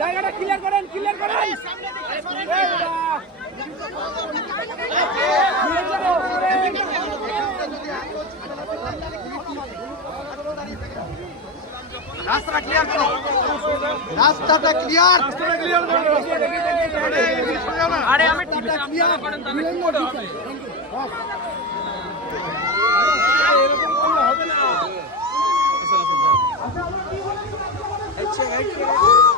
জায়গাটা ক্লিয়ার করেন ক্লিয়ার করেন। রাস্তাটা ক্লিয়ার করো। রাস্তাটা ক্লিয়ার আরে আমি আচ্ছা, হবে না।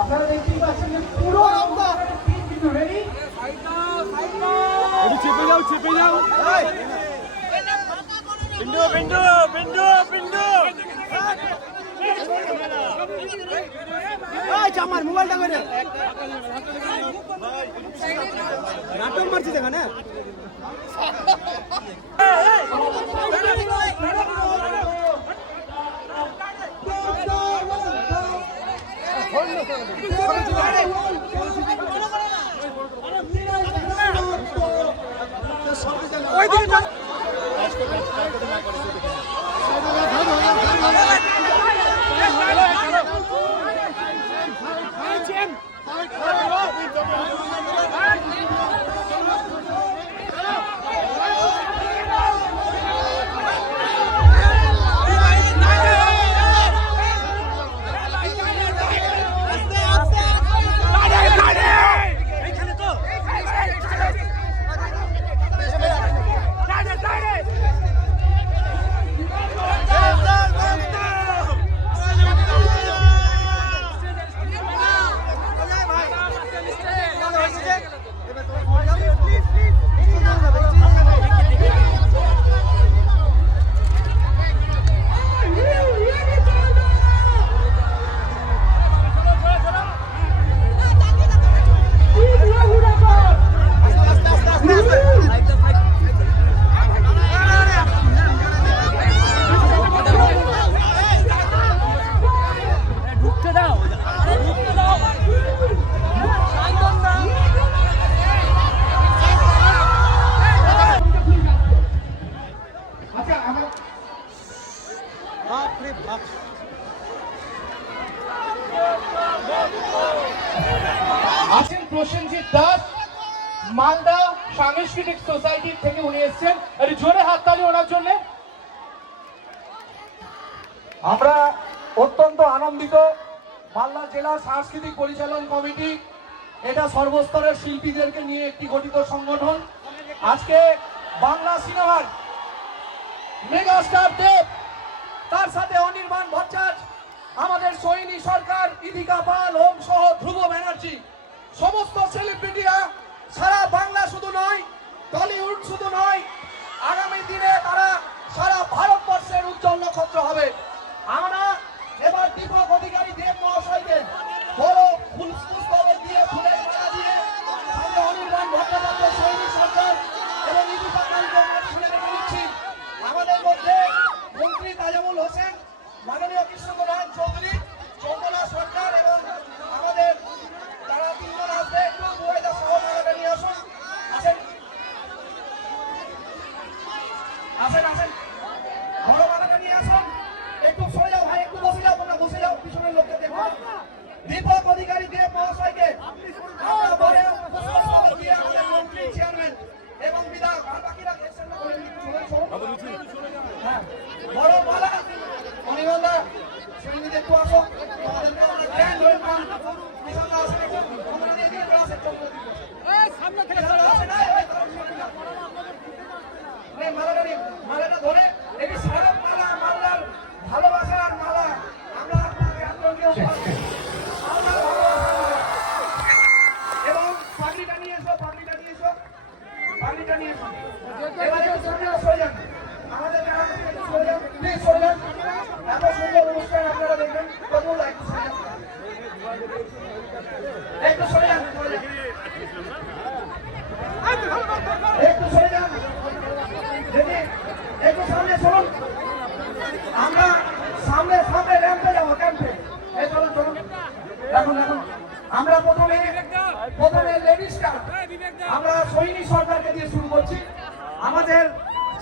আপনারা দেখতেই পাচ্ছেন যে পুরো টিম কিন্তু রেডি চেপে যাও চেপে যাও বিন্দু বিন্দু বিন্দু বিন্দু আমার মোবাইলটা করে নাটক মারছিস এখানে সাংস্কৃতিক পরিচালন কমিটি, এটা সর্বস্তরের শিল্পীদেরকে নিয়ে একটি গঠিত সংগঠন। আজকে বাংলা সিনেমার মেগাস্টার দেব, তার সাথে অনির্বাণ ভট্টাচ, আমাদের সৈনী সরকার, ইদিকা পাল, ওম সহ ধ্রুব ব্যানার্জি, সমস্ত সেলিব্রিটিরা সারা বাংলা শুধু নয় টলিউড শুধু নয়, আগামী দিনে তারা সারা ভারতবর্ষের উজ্জ্বল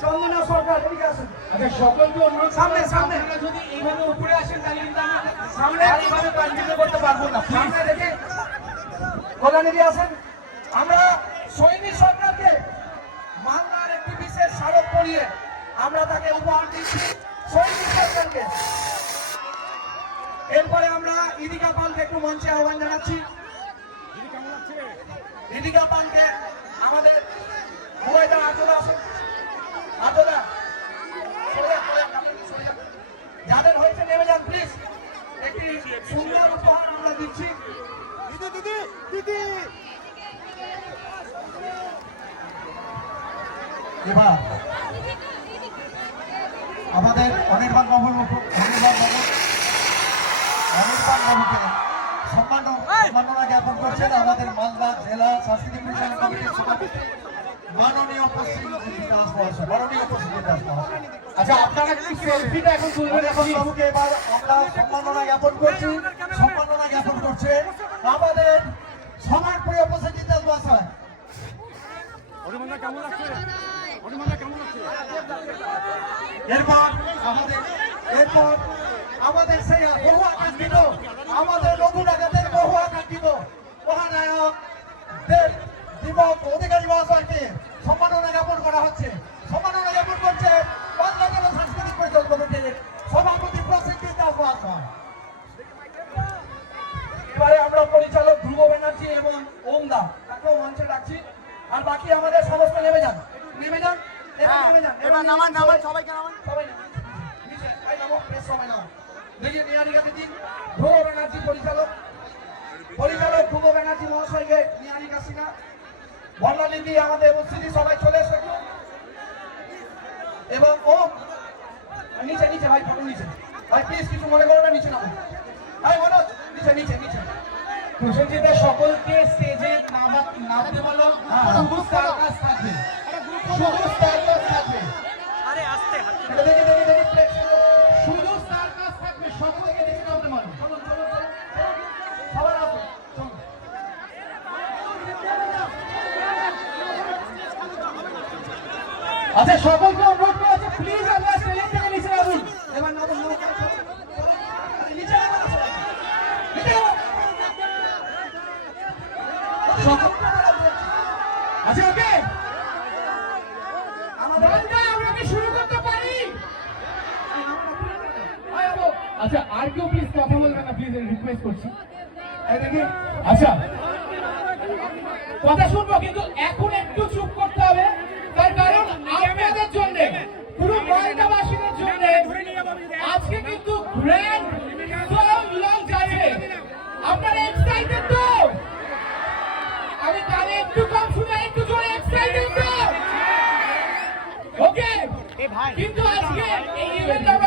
চন্দনা সরকার এদিকে আসুন আচ্ছা সকলকে অনুরোধ সামনে, সামনে। যদি এইভাবে উপরে আসেন তাহলে সামনে। এইভাবে কন্টিনিউ করতে পারব না। সামনে দেখে কল্যাণীদি আসেন। আমরা সৈনিক সরকারকে মালদার একটি বিশেষ স্মারক পড়িয়ে আমরা তাকে উপহার দিচ্ছি সৈনিক সরকারকে। এরপরে আমরা ইদিকা পালকে একটু মঞ্চে আহ্বান জানাচ্ছি। ইদিকা পালকে আমাদের মোবাইলটা আতদা আসুন যাদের হয়েছে নেমে যান প্লিজ একটি সুন্দর উপহার আমরা দিচ্ছি। এবার আমাদের অনির্বাণ বাবুর অনির্বাণ বাবু। অনির্বাণ বাবুকে সম্মান সম্মাননা জ্ঞাপন করছেন আমাদের মালদা জেলা সাংস্কৃতিক কমিটির সভাপতি। মাননীয় মাননীয় আচ্ছা আপনারা কি সেলফিটা এখন তুলবেন? এখন বাবুকে এবার আমরা সম্মাননা জ্ঞাপন করছি সম্মাননা জ্ঞাপন করছে আমাদের সমাজ প্রিয় পশ্চিম দাস মহাশয়। এরপর আমাদের এরপর আমাদের সেই বহু আকাঙ্ক্ষিত আমাদের লঘু ডাকাতের বহু আকাঙ্ক্ষিত মহানায়ক দেব দীপক অধিকারী মহাশয়কে সম্মাননা জ্ঞাপন করা হচ্ছে। সম্মাননা জ্ঞাপন করছে বাংলাদেশ সাংস্কৃতিক পরিষদ কমিটির সভাপতি প্রসেনজিৎ দাস মহাশয়। এবারে আমরা পরিচালক ধ্রুব ব্যানার্জি এবং ওমদা তাকেও মঞ্চে ডাকছি। আর বাকি আমাদের সমস্ত নেমে যান। নেমে যান? এবার নেমে যান। এবার নামান নামান সবাইকে নামান। সবাই নামান। নিচে সবাই নামো প্রেস সবাই নামো দেখি নিয়ারিকাতে দিন ধ্রুব ব্যানার্জি পরিচালক। পরিচালক ধ্রুব ব্যানার্জি মহাশয়কে নিয়ারিকা সিনহা। বর্ণালী দিয়ে আমাদের উপস্থিতি সবাই চলে এসে। এবং ও নিচে নিচে ভাই ফটো নিচে। ভাই প্লিজ কিছু মনে করো না নিচে নামো। ভাই মনোজ নিচে নিচে নিচে। প্রসেনজিতের সকলকে স্টেজে নামা- নামতে বলো। থাকবে। শুধু সার্কাস থাকবে এটা দেখি দেখি দেখি প্লেট শুধু সার্কাস থাকবে সকলকে দেখে নামতে বলো চলুন চলুন চলুন সবার আসুন চলুন আচ্ছা সকলকে অনুরোধ করা আছে প্লিজ থেকে নিচে নামুন। আচ্ছা ওকে। আমরা শুরু করতে পারি? আচ্ছা আর কেউ প্লিজ কথা বলবেন না প্লিজ রিকোয়েস্ট করছি। আচ্ছা। কথা শুনব, কিন্তু এখন কিন্তু আজকে এই ইভেন্ট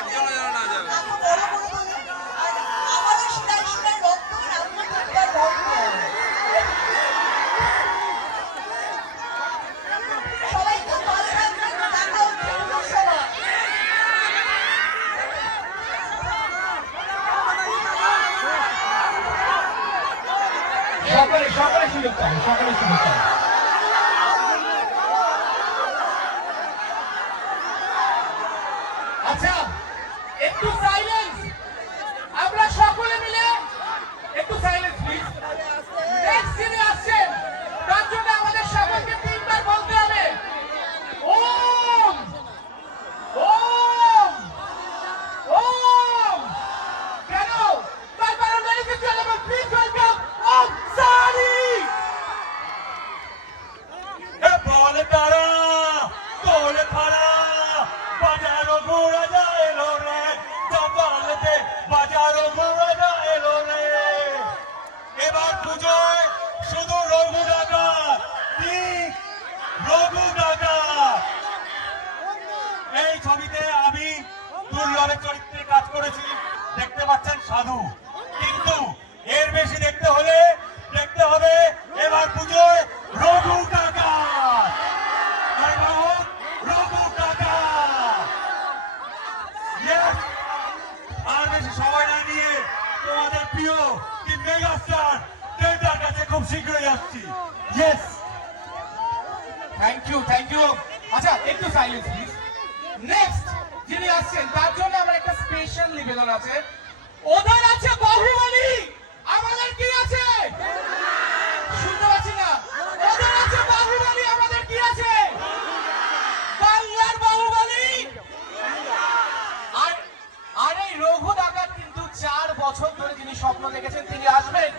একজন থ্যাংক ইউ থ্যাংক ইউ আচ্ছা একটু সাইলেন্স প্লিজ নেক্সট যিনি আসছেন, তার জন্য আমার একটা স্পেশাল নিবেদন আছে। ওদের আছে বাহুবলী। আমাদের কি আছে? শুনতে পাচ্ছি না। ওদের আছে বাহুবলী, আমাদের কি আছে? বাংলার বাহুবলী। আর আর এই রঘু ডাকাত কিন্তু চার বছর ধরে যিনি স্বপ্ন দেখেছেন, তিনি আসবেন।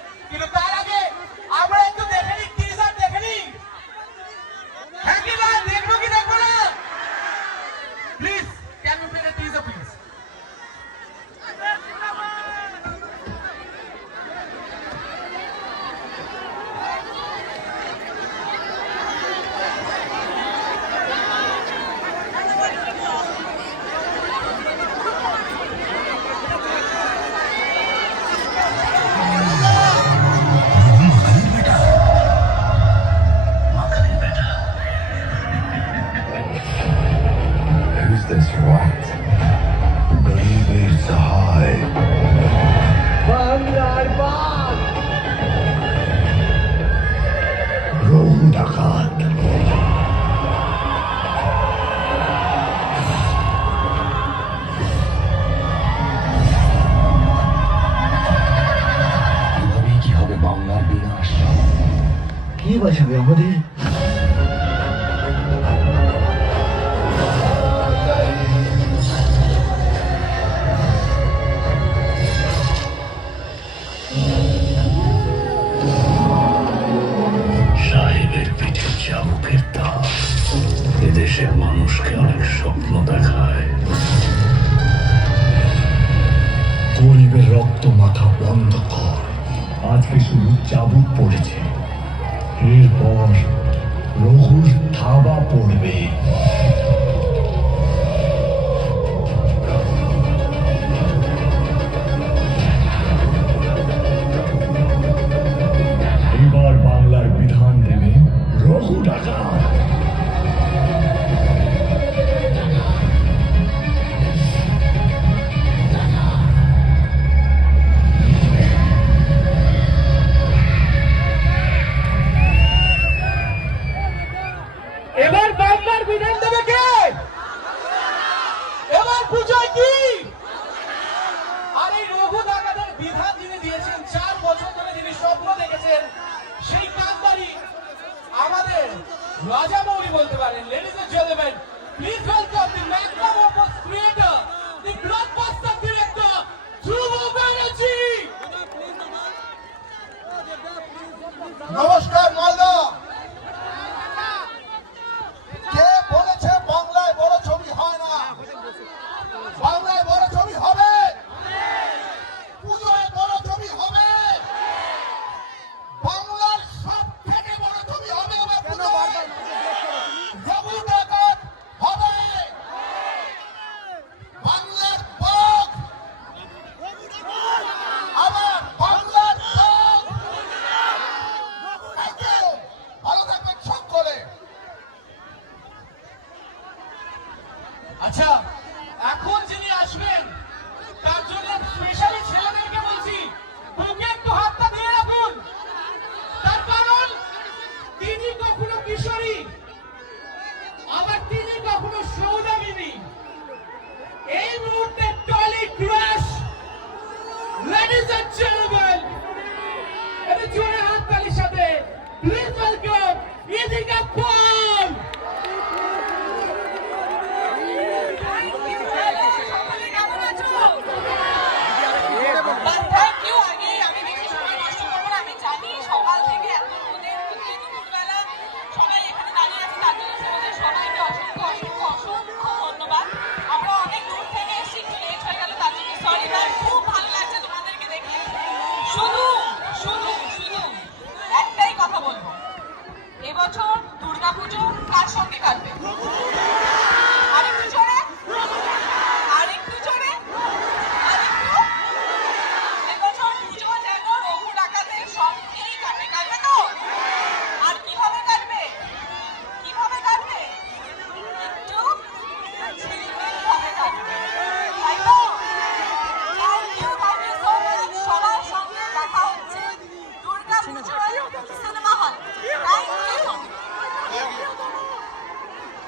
শাবকের তাপ এদেশের মানুষকে অনেক স্বপ্ন দেখায়। গরিবের রক্ত মাথা বন্ধ কর। আজকে শুধু চাবুক পড়েছে। এরপর রঘুর থাবা পড়বে। এবার বাংলার বিধান দেবে কে? এবার পুজোয় কি? আর এই রঘু ডাকাতের বিধান যিনি দিয়েছেন, চার বছর ধরে যিনি স্বপ্ন দেখেছেন, সেই কান্দারি আমাদের রাজা মৌরি বলতে পারেন লেডিস এন্ড জেন্টলম্যান প্লিজ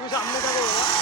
거기서 안무사고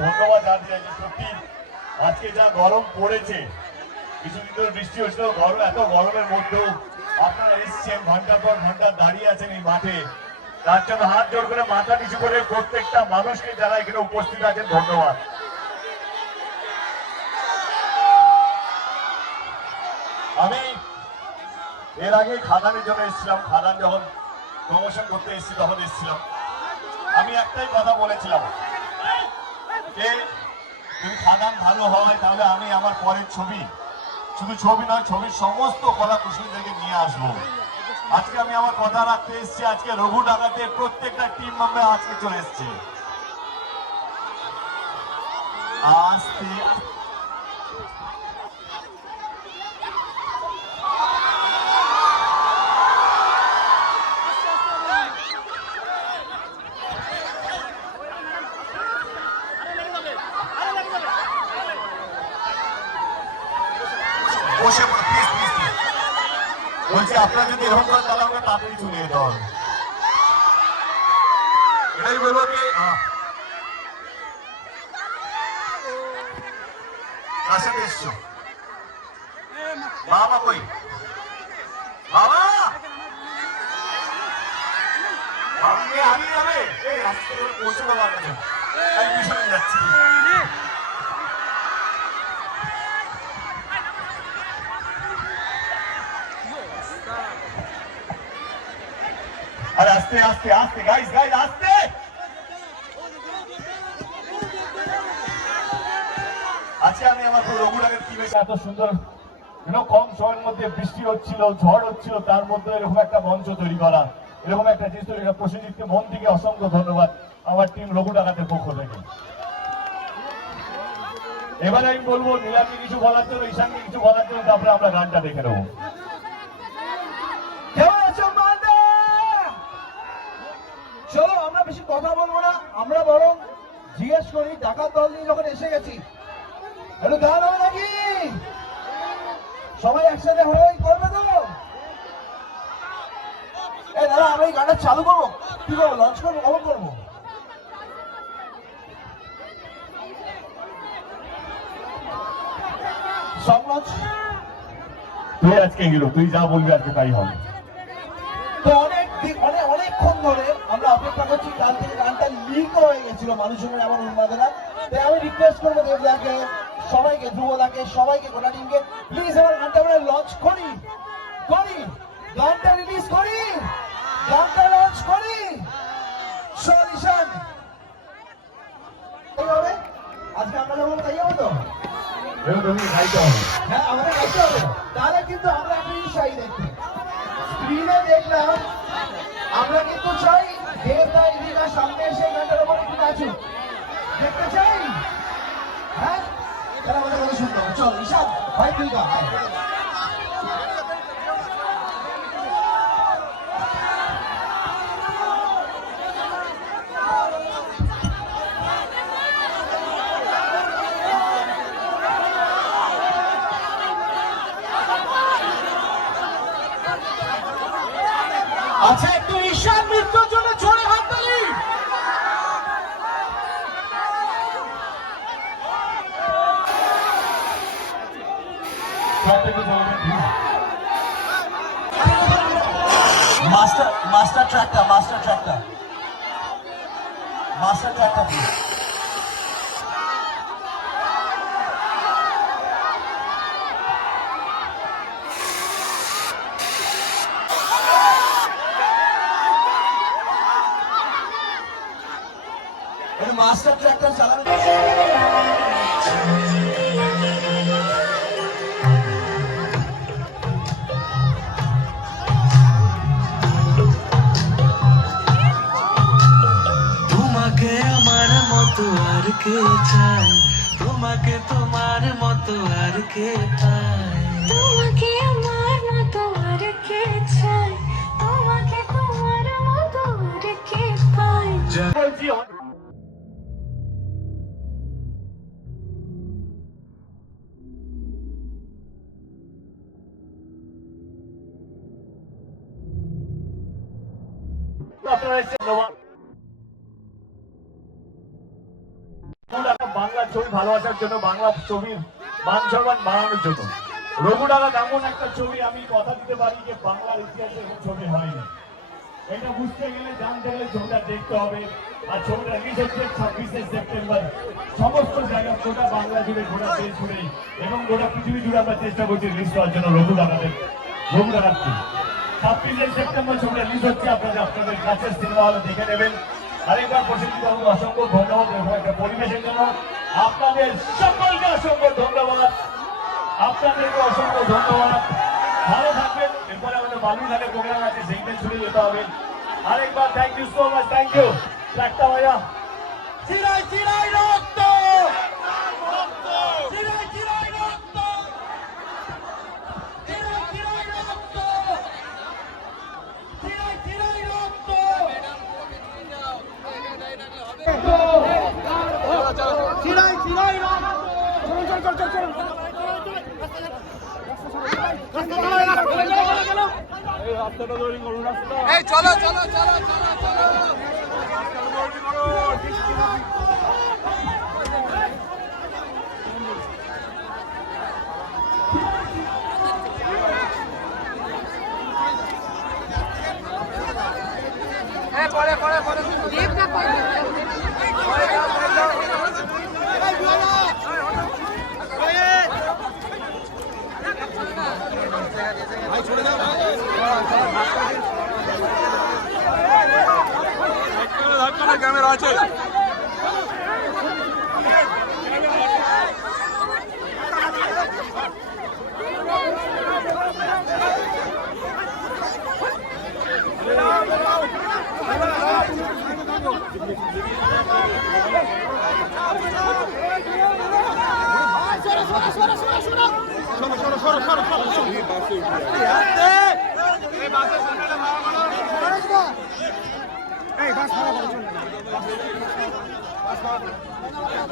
ধন্যবাদ জানতে চাইছি, সত্যি। আজকে যা গরম পড়েছে, কিছুদিন ধরে বৃষ্টি হচ্ছিল গরম, এত গরমের মধ্যেও আপনারা এসছেন, ঘণ্টার পর ঘণ্টা দাঁড়িয়ে আছেন এই মাঠে। তার জন্য হাত জোর করে, মাথা নিচু করে প্রত্যেকটা মানুষকে যারা এখানে উপস্থিত আছেন, ধন্যবাদ। আমি এর আগে খাদানের জন্য এসেছিলাম, খাদান যখন প্রমোশন করতে এসেছি, তখন এসেছিলাম। আমি একটাই কথা বলেছিলাম যে যদি খাদান ভালো হয়, তাহলে আমি আমার পরের ছবি। শুধু ছবি নয়, ছবির সমস্ত কলা কুশলীদেরকে নিয়ে আসব। আজকে আমি আমার কথা রাখতে এসেছি। আজকে রঘু ডাকাতে প্রত্যেকটা টিম মেম্বার আজকে চলে এসছে। আস্তে বসে পড়ো প্লিজ প্লিজ বলছি আপনারা যদি এরকম করেন, তাহলে আমাকে তাড়াতাড়ি চলে যেতে হবে। এটাই বলব কি কার বাবা কই? বাবা! বাবাকে হারিয়ে যাবে। এই আমি যাচ্ছি। আরে আস্তে আস্তে আস্তে গাইস গাইস আস্তে। আজকে আমি আমার রঘুরাগের বেশ এত সুন্দর, you কম সময়ের মধ্যে বৃষ্টি হচ্ছিল, ঝড় হচ্ছিল, তার মধ্যে এরকম একটা মঞ্চ তৈরি করা, এরকম একটা জিনিস তৈরি করা। প্রসেনজিৎকে মন থেকে অসংখ্য ধন্যবাদ, আমার টিম লঘু ডাকাতের পক্ষ থেকে। এবারে আমি বলব, নীলামকে কিছু বলার জন্য ঈশানকে কিছু বলার জন্য তারপরে আমরা গানটা দেখে নেব। জিজ্ঞেস করি ডাকাত দল নিয়ে যখন এসে গেছি একটু গান হবে নাকি? সবাই একসাথে হয়ে করবে তো? এই দাদা এই গানটা চালু করব। কি করব লঞ্চ করব কখন করব? লঞ্চ তুই আজকে হিরো তুই যা বলবি আজকে তাই হবে। তো অনেক অনেক অনেকক্ষণ ধরে আমরা অপেক্ষা করছি কাল থেকে গানটা লিক হয়ে গেছিল মানুষজনের এমন উন্মাদনা। তাই আমি রিকোয়েস্ট করব দেবদাকে সবাইকে ধ্রুবদাকে সবাইকে গোটা টিমকে প্লিজ আমার গানটা আমরা লঞ্চ করি। করি। গানটা রিলিজ করি। গানটা লঞ্চ করি। সলিউশন হবে আজকে আমরা যখন তাই হবে তো? হ্যাঁ আমাদের গাইতে হবে। তাহলে কিন্তু আমরা একটা জিনিস চাই দেখতে। স্ক্রিনে দেখলাম আমরা কিন্তু চাই ইদিকা সামনে এসে গানটার উপরে একটু নাচুক দেখতে চাই? হ্যাঁ? তারা আমাদের কথা শুনতে হবে। চল ঈশান ভাই তুই গা master master ট্র্যাকটা master ট্র্যাকটা master ট্র্যাকটা Bangla ছবি ভালোবাসার জন্য, বাংলা ছবির মান সম্মান বাড়ানোর জন্য। রঘুডাঙ্গা এমন একটা ছবি আমি কথা দিতে পারি যে বাংলার ইতিহাসে এরকম ছবি হয়নি এটা বুঝতে গেলে জানতে গেলে ছবিটা দেখতে হবে। আর ছবিটা রিলিজ ছাব্বিশে সেপ্টেম্বর। সমস্ত জায়গা গোটা বাংলা জুড়ে, গোটা দেশ জুড়ে, এবং গোটা পৃথিবী জুড়ে আমরা চেষ্টা করছি রিলিজ করার জন্য রঘু ডাকাতের রঘু ডাকাতকে ছাব্বিশে সেপ্টেম্বর ছবিটা রিলিজ হচ্ছে আপনাদের আপনাদের কাছে সিনেমা দেখে নেবেন। আরেকবার বাবু অসংখ্য ধন্যবাদ একটা পরিবেশের জন্য আপনাদের সকলকে অসংখ্য ধন্যবাদ। আপনাদেরকে অসংখ্য ধন্যবাদ। ভালো থাকবেন। এরপরে আমাদের বালুরঘাটে প্রোগ্রাম আছে সেইটা ছুটে যেতে হবে। আরেকবার thank you so much thank you একটা ভাইয়া। চিরাই চিরাই এই চলো চলো চলো চলো চলো। পরে পরে পরে। ক্যামেরা আছে Sora, sora, sora, sora! এই বাস ভাড়া করে চলে বাস ভাড়া